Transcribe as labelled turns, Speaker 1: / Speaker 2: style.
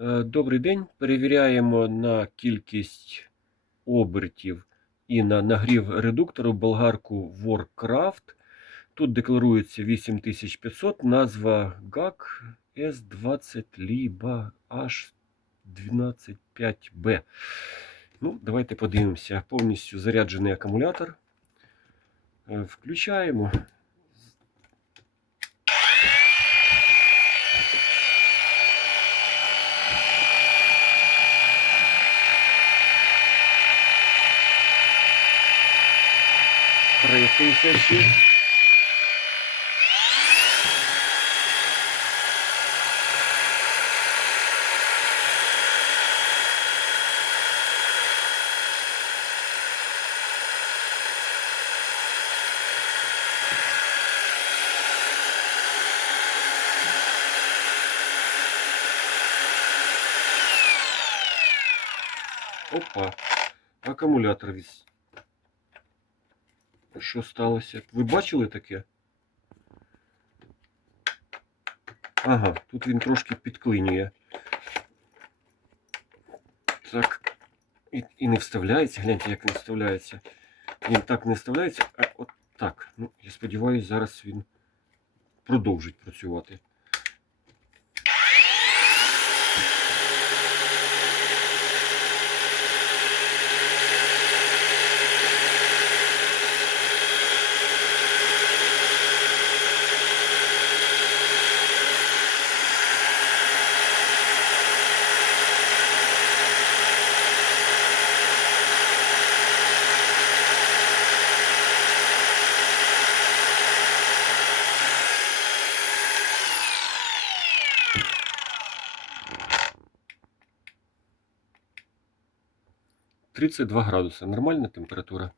Speaker 1: Е, Добрий день. Перевіряємо на кількість обертів і на нагрів редуктору болгарку Warcraft. Тут декларується 8500, назва GAC S20 либо H125B. Ну, давайте подивимося. Повністю заряджений акумулятор. Е, Включаємо. Рихається ще. Опа. Акумулятор віс. Що сталося? Ви бачили таке? Ага, тут він трошки підклинює. Так. І, і не вставляється. Гляньте, як не вставляється. Він так не вставляється, а от так. Ну, я сподіваюся, зараз він продовжить працювати. – 32 градуси. Нормальна температура.